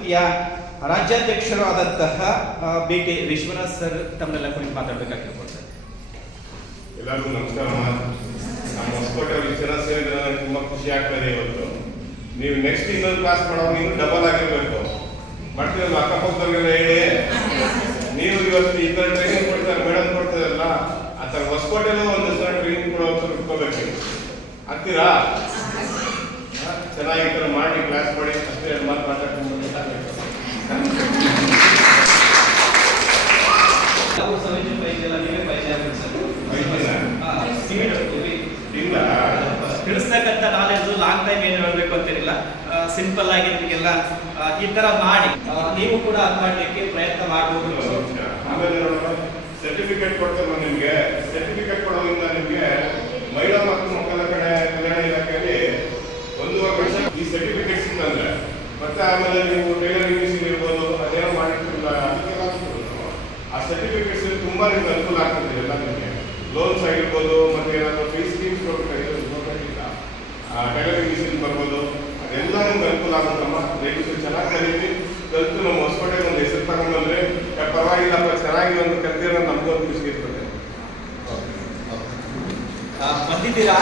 ಸಮಿತಿಯ ರಾಜ್ಯಾಧ್ಯಕ್ಷರು ಆದಂತಹ BT ವಿಶ್ವನಾಥ್ ಸರ್ ತಮ್ಮನ್ನೆಲ್ಲ ಕುರಿತು ಮಾತಾಡಬೇಕಾಗಿ ಕೇಳ್ಕೊಳ್ತಾರೆ. ಎಲ್ಲರಿಗೂ ನಮಸ್ಕಾರ. ನಮ್ಮ ಹೊಸಕೋಟೆ ವಿಶ್ವನಾಥ್ ಸರ್ ಇದ್ರೆ ನನಗೆ ತುಂಬ ಖುಷಿ ಆಗ್ತದೆ. ಇವತ್ತು ನೀವು ನೆಕ್ಸ್ಟ್ ಇನ್ನೊಂದು ಕ್ಲಾಸ್ ಮಾಡೋವಾಗ ಇನ್ನೂ ಡಬಲ್ ಆಗಿರಬೇಕು. ಮಾಡ್ತೀರಲ್ಲ, ಅಕ್ಕಪಕ್ಕದವ್ರಿಗೆಲ್ಲ ಹೇಳಿ. ನೀವು ಇವತ್ತು ಈ ಥರ ಟ್ರೈನಿಂಗ್ ಕೊಡ್ತಾರೆ, ಮೇಡಮ್ ಕೊಡ್ತಾರಲ್ಲ, ಆ ಥರ ಹೊಸಕೋಟೆಲ್ಲೂ ಒಂದು ಸಲ ಟ್ರೈನಿಂಗ್ ಕೊಡೋದು ಇಟ್ಕೋಬೇಕು. ಆಗ್ತೀರಾ? ಚೆನ್ನಾಗಿ ಈ ಥರ ಮಾಡಿ ಕ್ಲಾಸ್ ಮಾಡಿ ಅಷ್ಟೇ ಮಾತು ಮಾತಾಡ್ಕೊಂಡು ತಿಳಿಸ್ತಕ್ಕಂಥ ನಾಲೆಜ್ ಲಾಂಗ್ ಟೈಮ್ ಏನು ಹೇಳಬೇಕು ಅಂತಿರಲಿಲ್ಲ. ಸಿಂಪಲ್ ಆಗಿ ನಿಮಗೆಲ್ಲ ಈ ತರ ಮಾಡಿ ನೀವು ಕೂಡ ಅದು ಮಾಡಲಿಕ್ಕೆ ಪ್ರಯತ್ನ ಮಾಡಬಹುದು. ಆಮೇಲೆ ಸರ್ಟಿಫಿಕೇಟ್ ಕೊಡ್ತಾರೆ ನಿಮಗೆ. ಸರ್ಟಿಫಿಕೇಟ್ ಕೊಡೋದ್ರಿಂದ ನಿಮಗೆ ಮಹಿಳಾ ಮತ್ತು ಮಕ್ಕಳ ಕಲ್ಯಾಣ ಇಲಾಖೆಯಲ್ಲಿ 1 ವರ್ಷ ಈ ಸರ್ಟಿಫಿಕೇಟ್ ಸಿಕ್ಕಂದ್ರೆ ಮತ್ತೆ ಆಮೇಲೆ ನೀವು ಟೈಲರಿಂಗ್ ಮಿಷಿನ್ ಇರ್ಬೋದು, ಅದೇನೋ ಮಾಡಿರ್ತಿಲ್ಲ, ಅದಕ್ಕೆಲ್ಲ ಆ ಸರ್ಟಿಫಿಕೇಟ್ಸ್ ತುಂಬಾ ನಿಮ್ಗೆ ಅನುಕೂಲ ಆಗ್ತದೆ. ಎಲ್ಲ ನಿಮಗೆ ಲೋನ್ಸ್ ಆಗಿರ್ಬೋದು, ಮತ್ತೆ ಏನಾದರೂ ಫ್ರೀ ಸ್ಕೀಮ್ಸ್ ಟೈಲರಿಂಗ್ ಮಿಷಿನ್ ಬರ್ಬೋದು, ಅದೆಲ್ಲ ನಿಮ್ಗೆ ಅನುಕೂಲ ಆಗುತ್ತಮ್ಮ. ದಯವಿಟ್ಟು ಚೆನ್ನಾಗಿ ಕಲಿತು ಕಲಿತು ನಮ್ಮ ಹೊಸಕೋಟೆಗೆ ಒಂದು ಹೆಸರು ತಗೊಂಡ್ಬಂದ್ರೆ ಪರವಾಗಿಲ್ಲಪ್ಪ, ಚೆನ್ನಾಗಿ ಒಂದು ಕಲ್ತಿರೋ ನಮಗೂ ಒಂದು ಖುಷಿ ಇರ್ತದೆ. ಬಂದಿದ್ದೀರಾ?